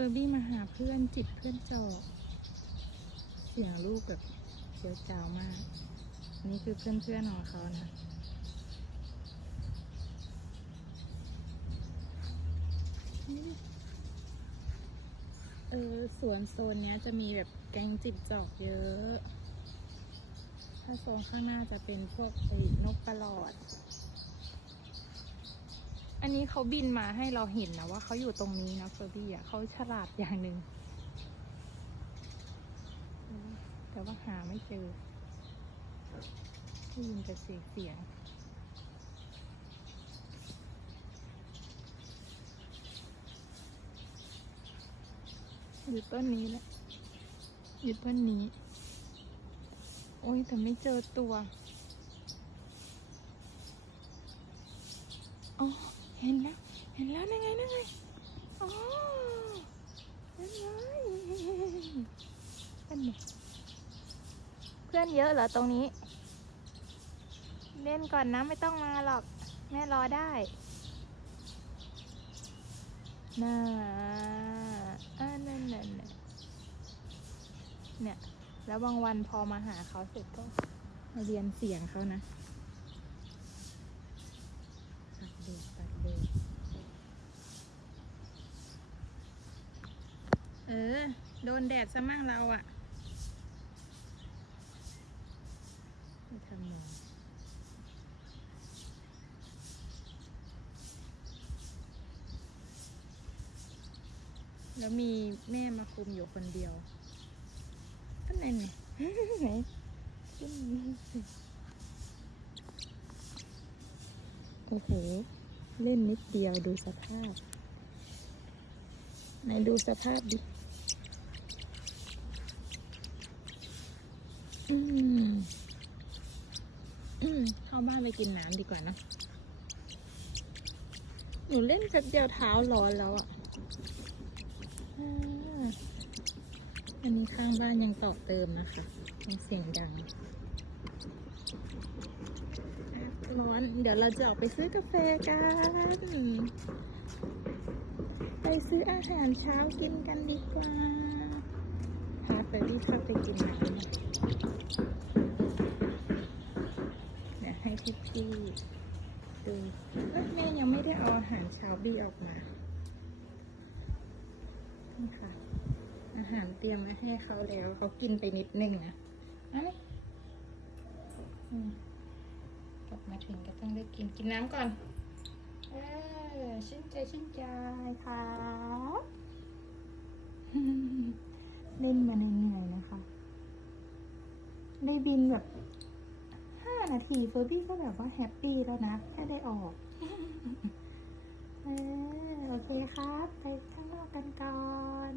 อร์บี้มาหาเพื่อนจิตเพื่อนจอกเสียงลูกแบบเจียวจ้าวมาก นี่คือเพื่อนเพื่อนๆของเขานะเออสวนโซนเนี้ยจะมีแบบแกงจิบจอกเยอะ ถ้าโซนข้างหน้าจะเป็นพวกไอ้นกประหลอด อันนี้เขาบินมาให้เราเห็นนะว่าเขาอยู่ตรงนี้นะเฟอร์บี้อะเขาฉลาดอย่างหนึ่งแต่ว่าหาไม่เจอได้ยินแต่เสียงเสียงอยู่ต้นนี้แหละอยู่ต้นนี้ โอ้ยแต่ไม่เจอตัว อ๋อ เห็นแล้วนั่นไงนั่นไงอ๋อนั่นไงนั่นไงเพื่อนเยอะเหรอตรงนี้ เล่นก่อนนะไม่ต้องมาหรอก แม่รอได้น่าอ่านั่นนั่นน่ะเนี่ย แล้วบางวันพอมาหาเขาเสร็จก็มาเรียนเสียงเขานะเรกตัดเบรกเออโดนแดดซะมั่งเราอะ่ะไม่ทำมองแล้วมีแม่มาคุมอยู่คนเดียวก็ไหนไหนไหนขึ้นโอ้โห เล่นนิดเดียวดูสภาพ ไหนดูสภาพดิ อืม อืม เข้าบ้านไปกินน้ำดีกว่านะ หนูเล่นแป๊บเดียวเท้าร้อนแล้วอะอันนี้ข้างบ้านยังต่อเติมนะคะเสียงดังร้อน เดี๋ยวเราจะออกไปซื้อกาแฟกัน ไปซื้ออาหารเช้ากินกันดีกว่าพาเฟรรี่เข้าไปกินน้ำเดี๋ยว ให้ดูแม่ยังไม่ได้เอาอาหารเช้าบี้ออกมา นี่ค่ะ อาหารเตรียมมาให้เขาแล้ว เขากินไปนิดนึงนะอันนี้อืมกลับมาถึงก็ต้องได้กิน กินน้ำก่อน เออชื่นใจชื่นใจค่ะ เล่นมาเหนื่อยๆนะคะ ได้บินแบบ ห้านาทีเฟอร์บี้ก็แบบว่าแฮปปี้แล้วนะ แค่ได้ออกเออโอเคครับ ไปข้างนอกกันก่อน